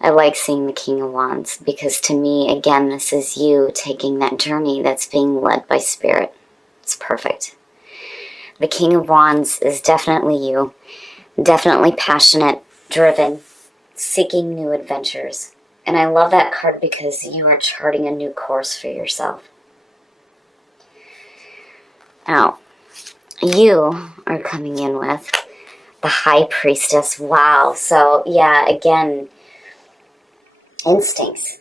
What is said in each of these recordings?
I like seeing the King of Wands because to me, again, this is you taking that journey that's being led by Spirit. It's perfect. The King of Wands is definitely you. Definitely passionate, driven, seeking new adventures. And I love that card because you are charting a new course for yourself. Now, you are coming in with the High Priestess. Wow. So, yeah, again, instincts.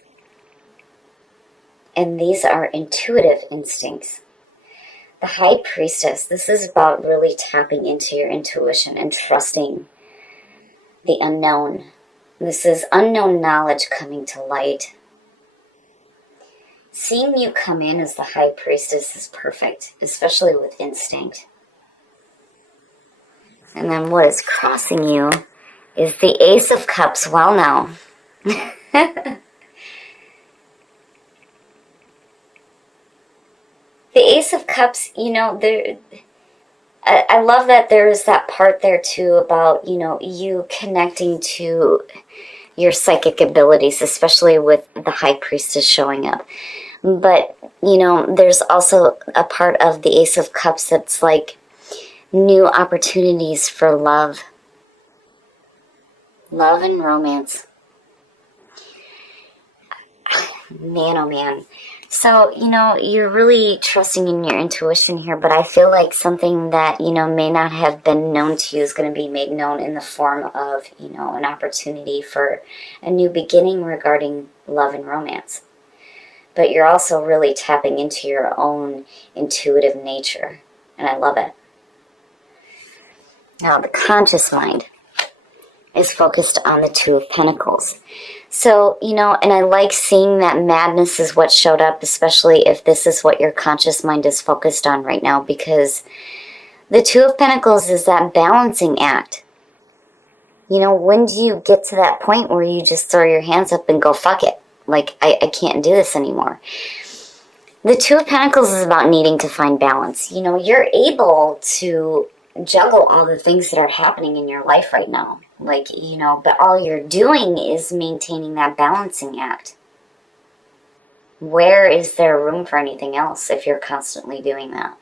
And these are intuitive instincts. The High Priestess, this is about really tapping into your intuition and trusting the unknown. This is unknown knowledge coming to light. Seeing you come in as the High Priestess is perfect, especially with instinct. And then what is crossing you is the Ace of Cups. Well, now. The Ace of Cups, you know, I love that there's that part there too about, you know, you connecting to your psychic abilities, especially with the High Priestess showing up. But, you know, there's also a part of the Ace of Cups that's like new opportunities for love. Love and romance. Man, oh man. So, you know, you're really trusting in your intuition here, but I feel like something that, you know, may not have been known to you is going to be made known in the form of, you know, an opportunity for a new beginning regarding love and romance. But you're also really tapping into your own intuitive nature, and I love it. Now, the conscious mind is focused on the Two of Pentacles. So, you know, and I like seeing that madness is what showed up, especially if this is what your conscious mind is focused on right now, because the Two of Pentacles is that balancing act. You know, when do you get to that point where you just throw your hands up and go, fuck it? Like, I can't do this anymore. The Two of Pentacles is about needing to find balance. You know, you're able to juggle all the things that are happening in your life right now. Like, you know, but all you're doing is maintaining that balancing act. Where is there room for anything else if you're constantly doing that?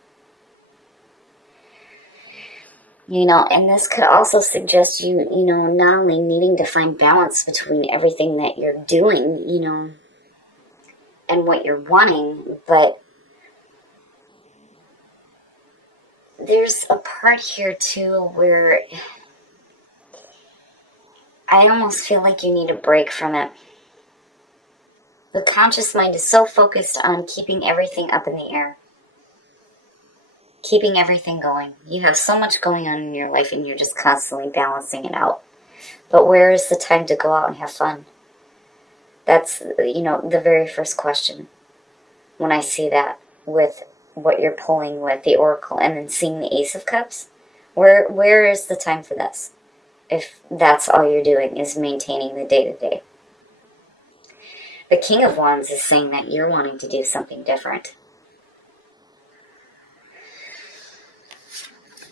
You know, and this could also suggest you know, not only needing to find balance between everything that you're doing, you know, and what you're wanting, but there's a part here too where I almost feel like you need a break from it. The conscious mind is so focused on keeping everything up in the air. Keeping everything going. You have so much going on in your life and you're just constantly balancing it out. But where is the time to go out and have fun? That's, you know, the very first question when I see that with what you're pulling with the Oracle and then seeing the Ace of Cups. Where is the time for this? If that's all you're doing is maintaining the day-to-day. The King of Wands is saying that you're wanting to do something different.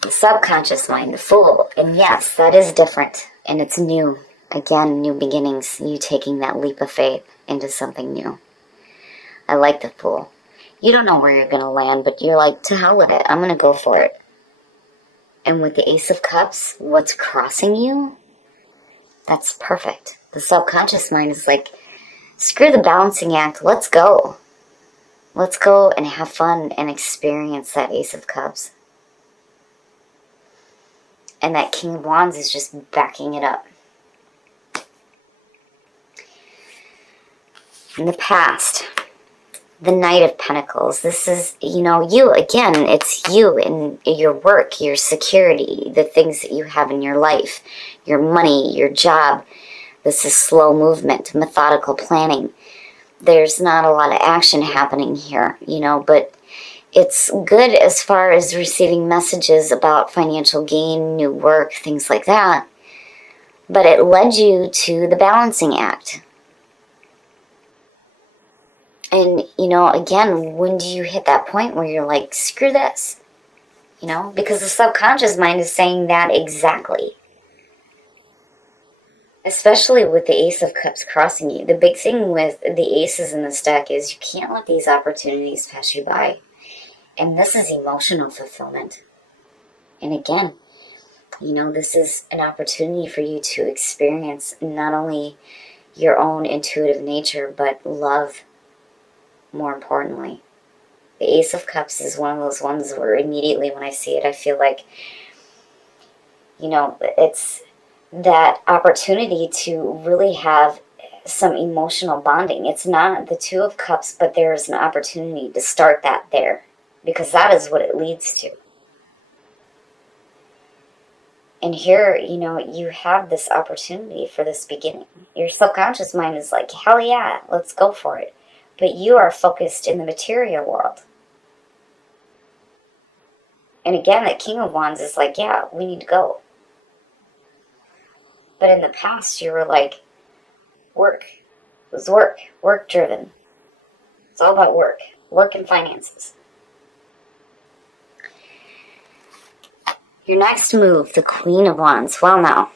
The subconscious mind, the Fool, and yes, that is different, and it's new. Again, new beginnings, you taking that leap of faith into something new. I like the Fool. You don't know where you're going to land, but you're like, to hell with it, I'm going to go for it. And with the Ace of Cups, what's crossing you? That's perfect. The subconscious mind is like, screw the balancing act, let's go. Let's go and have fun and experience that Ace of Cups. And that King of Wands is just backing it up. In the past, the Knight of Pentacles. This is, you know, you again. It's you and your work, your security, the things that you have in your life, your money, your job. This is slow movement, methodical planning. There's not a lot of action happening here, you know, but it's good as far as receiving messages about financial gain, new work, things like that. But it led you to the balancing act. And, you know, again, when do you hit that point where you're like, screw this? You know, because the subconscious mind is saying that exactly. Especially with the Ace of Cups crossing you. The big thing with the aces in this deck is you can't let these opportunities pass you by. And this is emotional fulfillment. And again, this is an opportunity for you to experience not only your own intuitive nature, but love, more importantly. The Ace of Cups is one of those ones where immediately when I see it, I feel like, it's that opportunity to really have some emotional bonding. It's not the Two of Cups, but there's an opportunity to start that there, because that is what it leads to. And here, you have this opportunity for this beginning. Your subconscious mind is like, hell yeah, let's go for it. But you are focused in the material world. And again, the King of Wands is like, yeah, we need to go. But in the past, you were like, work. It was work driven. It's all about work and finances. Your next move, the Queen of Wands. Well, now,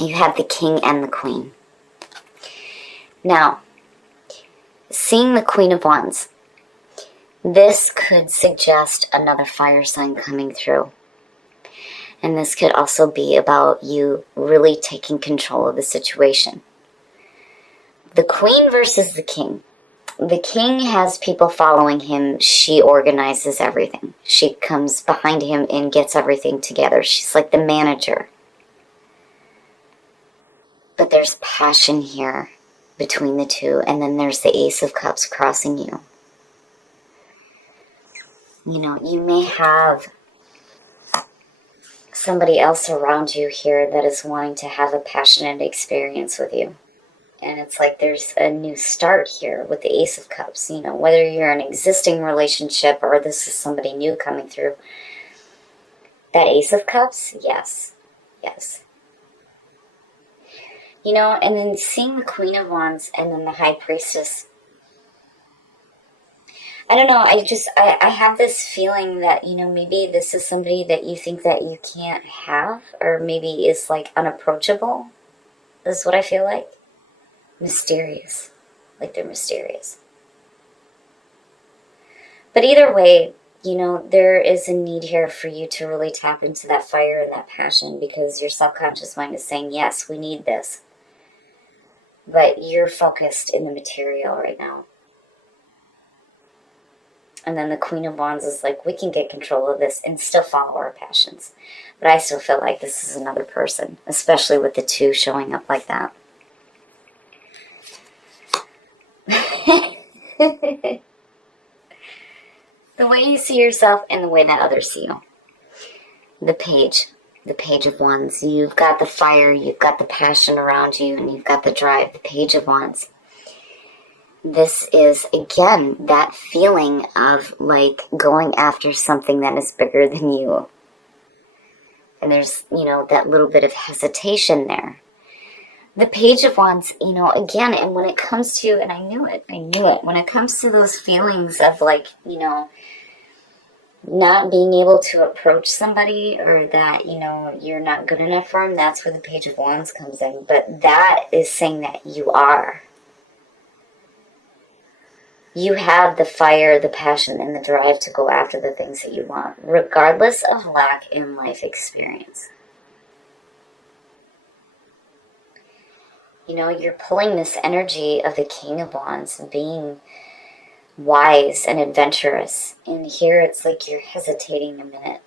you have the King and the Queen. Now, seeing the Queen of Wands, this could suggest another fire sign coming through. And this could also be about you really taking control of the situation. The Queen versus the King. The King has people following him. She organizes everything. She comes behind him and gets everything together. She's like the manager. But there's passion here between the two. And then there's the Ace of Cups crossing you. You may have somebody else around you here that is wanting to have a passionate experience with you. And it's like there's a new start here with the Ace of Cups. Whether you're in an existing relationship or this is somebody new coming through. That Ace of Cups, yes. And then seeing the Queen of Wands and then the High Priestess. I don't know, I have this feeling that, maybe this is somebody that you think that you can't have, or maybe is like unapproachable, is what I feel like. Mysterious. Like they're mysterious. But either way, there is a need here for you to really tap into that fire and that passion, because your subconscious mind is saying, yes, we need this. But you're focused in the material right now. And then the Queen of Wands is like, we can get control of this and still follow our passions. But I still feel like this is another person, especially with the two showing up like that. The way you see yourself and the way that others see you. The Page of Wands. You've got the fire, you've got the passion around you, and you've got the drive. The Page of Wands. This is, again, that feeling of like going after something that is bigger than you. And there's, that little bit of hesitation there. The Page of Wands, again, and when it comes to, and I knew it, when it comes to those feelings of like, not being able to approach somebody, or that, you're not good enough for them, that's where the Page of Wands comes in. But that is saying that you are. You have the fire, the passion, and the drive to go after the things that you want, regardless of lack in life experience. You're pulling this energy of the King of Wands, being wise and adventurous. And here it's like you're hesitating a minute,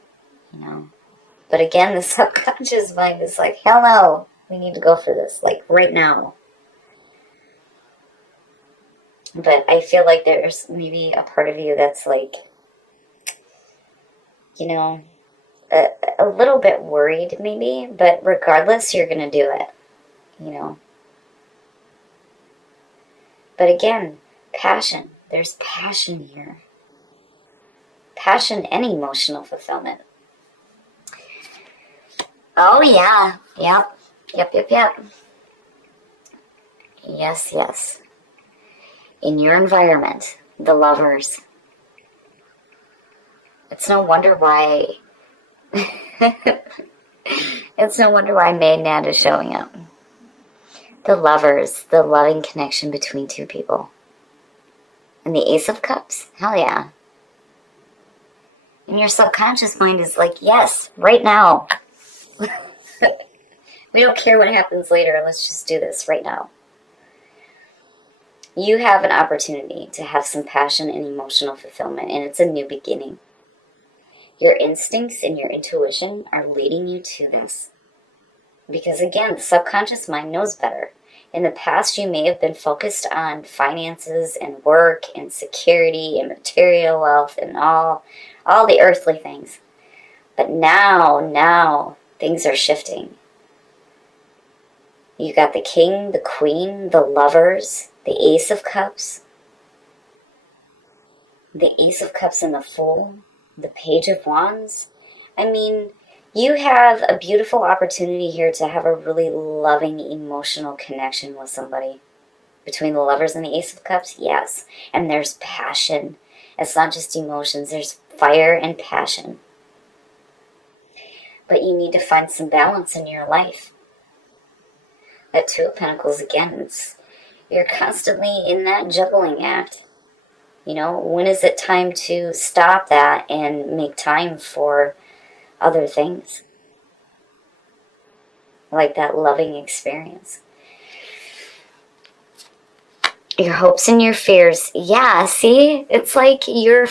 But again, the subconscious mind is like, hell no, we need to go for this, like right now. But I feel like there's maybe a part of you that's like, a little bit worried maybe, but regardless, you're going to do it, But again, passion. There's passion here. Passion and emotional fulfillment. Oh, yeah. Yep. Yes. In your environment, the Lovers. It's no wonder why... It's no wonder why Maiden is showing up. The Lovers, the loving connection between two people. And the Ace of Cups, hell yeah. And your subconscious mind is like, yes, right now. We don't care what happens later, let's just do this right now. You have an opportunity to have some passion and emotional fulfillment, and it's a new beginning. Your instincts and your intuition are leading you to this. Because again, the subconscious mind knows better. In the past, you may have been focused on finances and work and security and material wealth and all the earthly things. But now, things are shifting. You got the King, the Queen, the Lovers, the Ace of Cups, the Ace of Cups and the Fool, the Page of Wands. I mean, you have a beautiful opportunity here to have a really loving, emotional connection with somebody. Between the Lovers and the Ace of Cups, yes. And there's passion. It's not just emotions, there's fire and passion. But you need to find some balance in your life. That Two of Pentacles, again, you're constantly in that juggling act. You know, when is it time to stop that and make time for other things? Like that loving experience. Your hopes and your fears. Yeah, see? It's like you're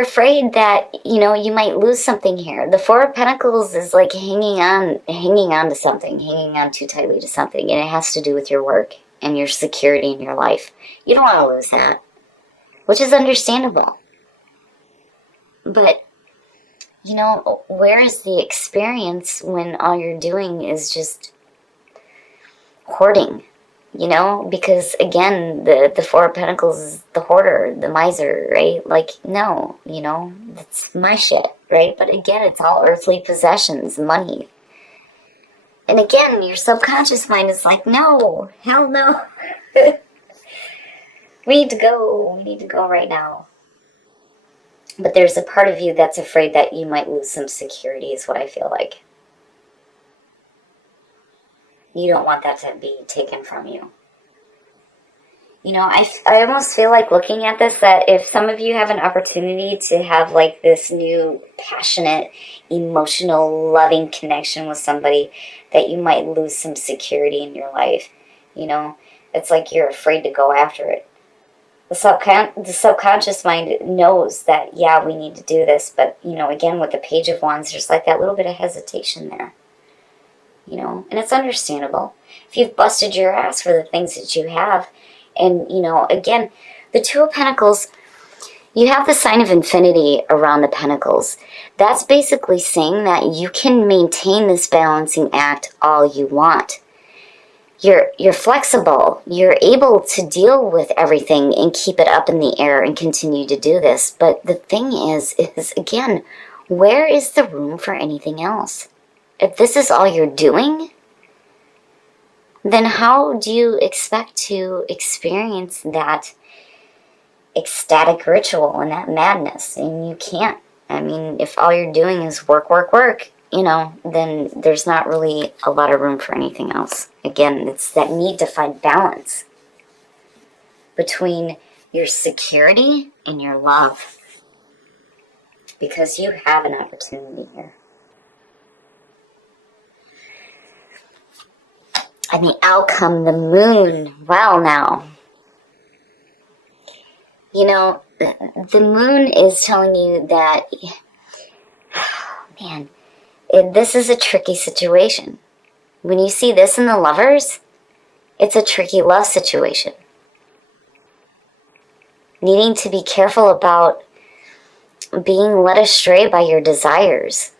afraid that, you know, you might lose something here. The Four of Pentacles is like hanging on to something, hanging on too tightly to something, and it has to do with your work and your security in your life. You don't want to lose that, which is understandable. But, you know, where is the experience when all you're doing is just hoarding? You know, because again, the Four of Pentacles is the hoarder, the miser, right? Like, no, you know, that's my shit, right? But again, it's all earthly possessions, money. And again, your subconscious mind is like, no, hell no. We need to go right now. But there's a part of you that's afraid that you might lose some security, is what I feel like. You don't want that to be taken from you. You know, I almost feel like looking at this that if some of you have an opportunity to have like this new passionate, emotional, loving connection with somebody, that you might lose some security in your life. You know, it's like you're afraid to go after it. The subconscious mind knows that, yeah, we need to do this. But, you know, again, with the Page of Wands, there's like that little bit of hesitation there. You know, and it's understandable. If you've busted your ass for the things that you have, and, you know, again, the Two of Pentacles, you have the sign of infinity around the pentacles. That's basically saying that you can maintain this balancing act all you want. You're flexible. You're able to deal with everything and keep it up in the air and continue to do this. But the thing is again, where is the room for anything else? If this is all you're doing, then how do you expect to experience that ecstatic ritual and that madness? And you can't. I mean, if all you're doing is work, you know, then there's not really a lot of room for anything else. Again, it's that need to find balance between your security and your love. Because you have an opportunity here. And the outcome, the Moon. Well, now, you know, the Moon is telling you that, man, this is a tricky situation. When you see this in the Lovers, it's a tricky love situation. Needing to be careful about being led astray by your desires.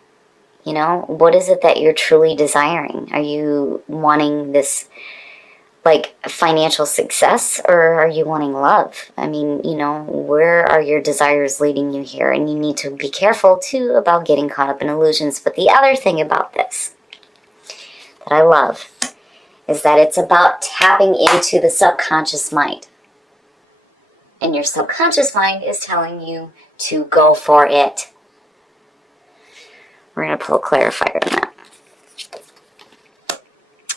You know, what is it that you're truly desiring? Are you wanting this, like, financial success, or are you wanting love? I mean, you know, where are your desires leading you here? And you need to be careful, too, about getting caught up in illusions. But the other thing about this that I love is that it's about tapping into the subconscious mind. And your subconscious mind is telling you to go for it. We're going to pull a clarifier on that.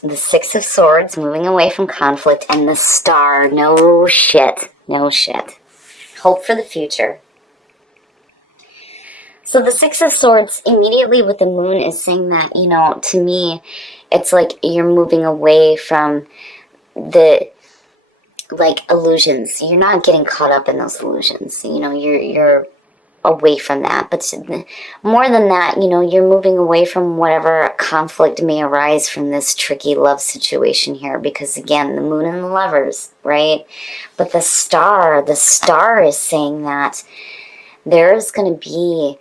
The Six of Swords, moving away from conflict, and the Star. No shit. No shit. Hope for the future. So the Six of Swords, immediately with the Moon, is saying that, to me, it's like you're moving away from the, illusions. You're not getting caught up in those illusions. You're away from that. But more than that, you're moving away from whatever conflict may arise from this tricky love situation here. Because again, the Moon and the Lovers, right? But the Star is saying that there's going to be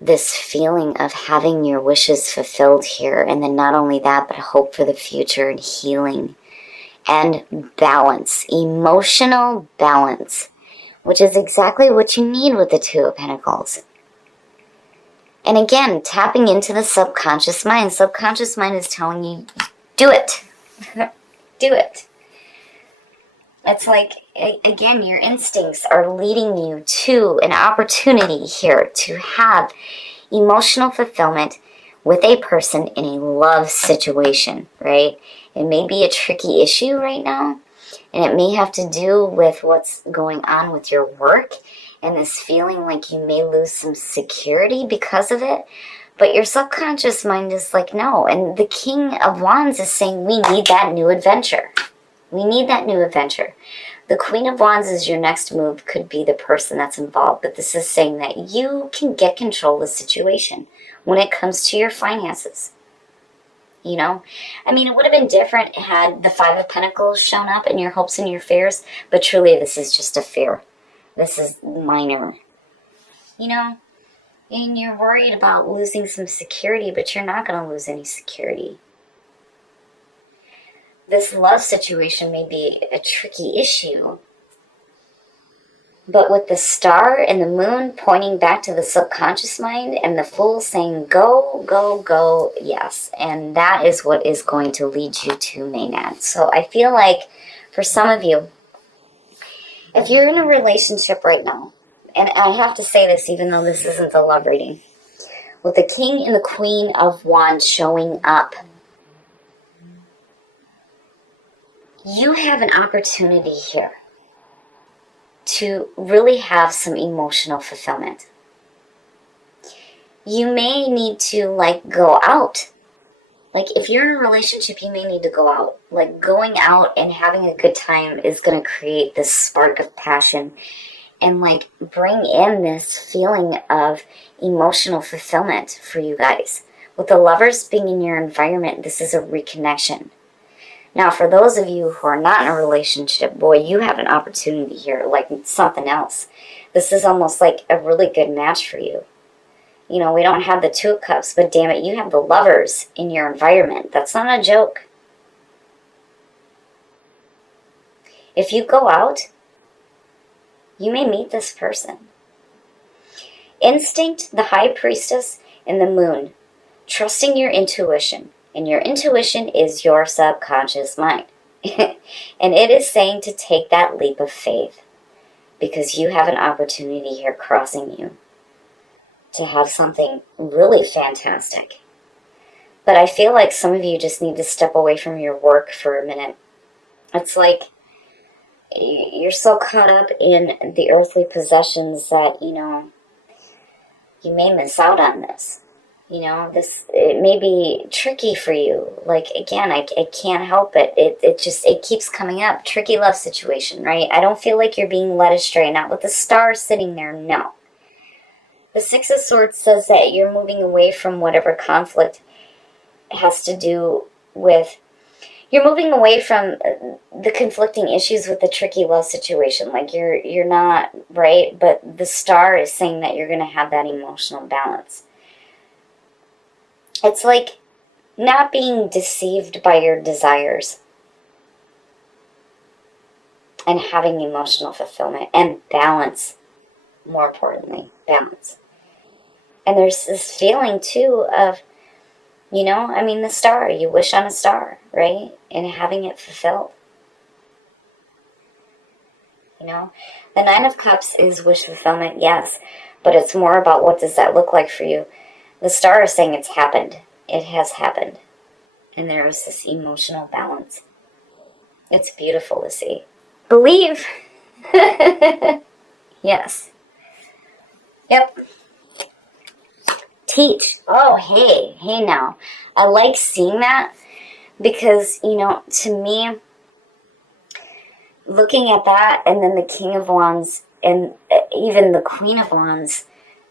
this feeling of having your wishes fulfilled here. And then not only that, but hope for the future and healing and balance, emotional balance, which is exactly what you need with the Two of Pentacles. And again, tapping into the subconscious mind. Subconscious mind is telling you, do it. Do it. It's like, again, your instincts are leading you to an opportunity here to have emotional fulfillment with a person in a love situation, right? It may be a tricky issue right now, and it may have to do with what's going on with your work and this feeling like you may lose some security because of it. But your subconscious mind is like, no. And the King of Wands is saying, we need that new adventure. We need that new adventure. The Queen of Wands is your next move, could be the person that's involved. But this is saying that you can get control of the situation when it comes to your finances. It would have been different had the Five of Pentacles shown up in your hopes and your fears, but truly this is just a fear. This is minor. And you're worried about losing some security, but you're not going to lose any security. This love situation may be a tricky issue, but with the Star and the Moon pointing back to the subconscious mind and the Fool saying, go, go, go, yes. And that is what is going to lead you to Maynard. So I feel like for some of you, if you're in a relationship right now, and I have to say this even though this isn't the love reading, with the King and the Queen of Wands showing up, you have an opportunity here to really have some emotional fulfillment. You may need to, go out. If you're in a relationship, you may need to go out. Going out and having a good time is going to create this spark of passion and, bring in this feeling of emotional fulfillment for you guys. With the Lovers being in your environment, this is a reconnection. Now, for those of you who are not in a relationship, boy, you have an opportunity here, something else. This is almost like a really good match for you. We don't have the Two of Cups, but damn it, you have the Lovers in your environment. That's not a joke. If you go out, you may meet this person. Instinct, the High Priestess, and the Moon. Trusting your intuition. And your intuition is your subconscious mind. And it is saying to take that leap of faith. Because you have an opportunity here crossing you to have something really fantastic. But I feel like some of you just need to step away from your work for a minute. It's like you're so caught up in the earthly possessions that, you may miss out on this. It may be tricky for you. Again, I can't help it. It keeps coming up. Tricky love situation, right? I don't feel like you're being led astray. Not with the Star sitting there, no. The Six of Swords says that you're moving away from whatever conflict has to do with... You're moving away from the conflicting issues with the tricky love situation. You're not, right? But the Star is saying that you're going to have that emotional balance. It's like not being deceived by your desires and having emotional fulfillment and balance, more importantly, balance. And there's this feeling, too, of, the Star. You wish on a star, right? And having it fulfilled. The Nine of Cups is wish fulfillment, yes. But it's more about what does that look like for you. The Star is saying it's happened. It has happened. And there is this emotional balance. It's beautiful to see. Believe. Yes. Yep. Teach. Oh, hey now. I like seeing that because, to me, looking at that and then the King of Wands and even the Queen of Wands,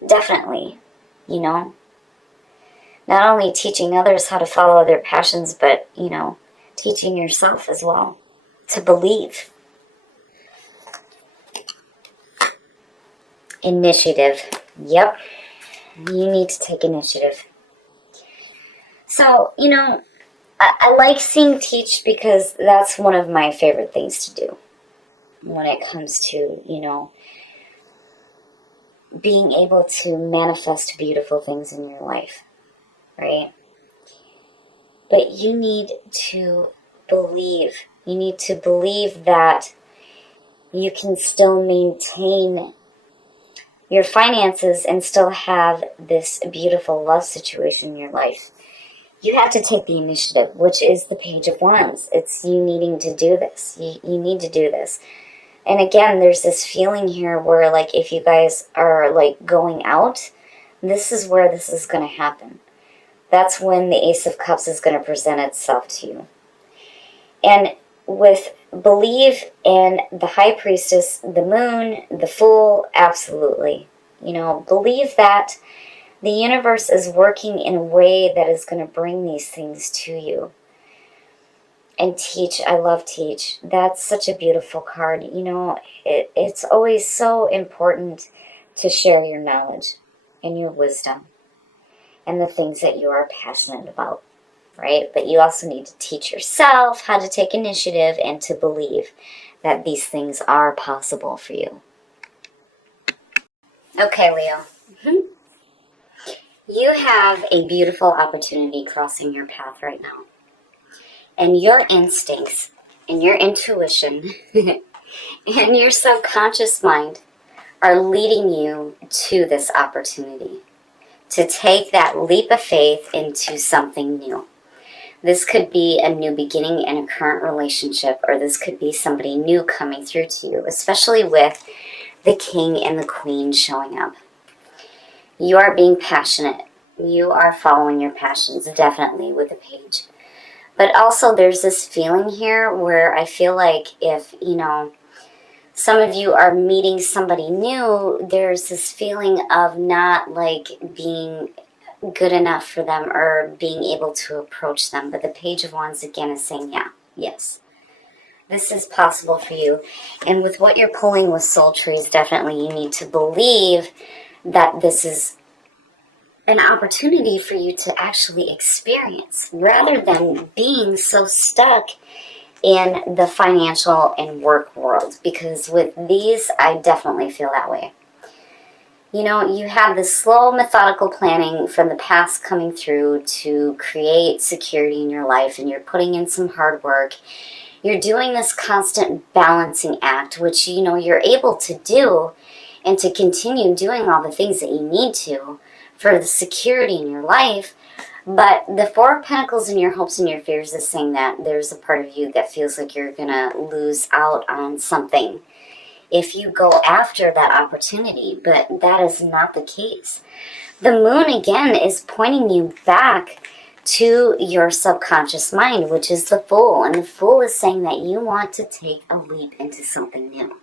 definitely, you know, not only teaching others how to follow their passions, but, teaching yourself as well to believe. Initiative. Yep. You need to take initiative. So, I like seeing teach because that's one of my favorite things to do when it comes to, being able to manifest beautiful things in your life, right? But you need to believe. You need to believe that you can still maintain your finances and still have this beautiful love situation in your life. You have to take the initiative, which is the Page of Wands. It's you needing to do this. You need to do this. And again, there's this feeling here where, like, if you guys are, like, going out, this is where this is going to happen. That's when the Ace of Cups is going to present itself to you. And with Believe and the High Priestess, the Moon, the Fool, absolutely. Believe that the universe is working in a way that is going to bring these things to you. And teach, I love teach. That's such a beautiful card. It's always so important to share your knowledge and your wisdom and the things that you are passionate about, right? But you also need to teach yourself how to take initiative and to believe that these things are possible for you. Okay, Leo. You have a beautiful opportunity crossing your path right now. And your instincts and your intuition and your subconscious mind are leading you to this opportunity to take that leap of faith into something new. This could be a new beginning in a current relationship, or this could be somebody new coming through to you, especially with the King and the Queen showing up. You are being passionate. You are following your passions, definitely, with the Page. But also there's this feeling here where I feel like if, some of you are meeting somebody new, there's this feeling of not like being good enough for them or being able to approach them. But the Page of Wands again is saying, yeah, yes, this is possible for you. And with what you're pulling with soul trees, definitely you need to believe that this is an opportunity for you to actually experience rather than being so stuck in the financial and work world. Because with these, I definitely feel that way. You have this slow, methodical planning from the past coming through to create security in your life, and you're putting in some hard work. You're doing this constant balancing act, which, you're able to do and to continue doing all the things that you need to for the security in your life. But the Four of Pentacles in your hopes and your fears is saying that there's a part of you that feels like you're going to lose out on something if you go after that opportunity. But that is not the case. The Moon, again, is pointing you back to your subconscious mind, which is the Fool. And the Fool is saying that you want to take a leap into something new.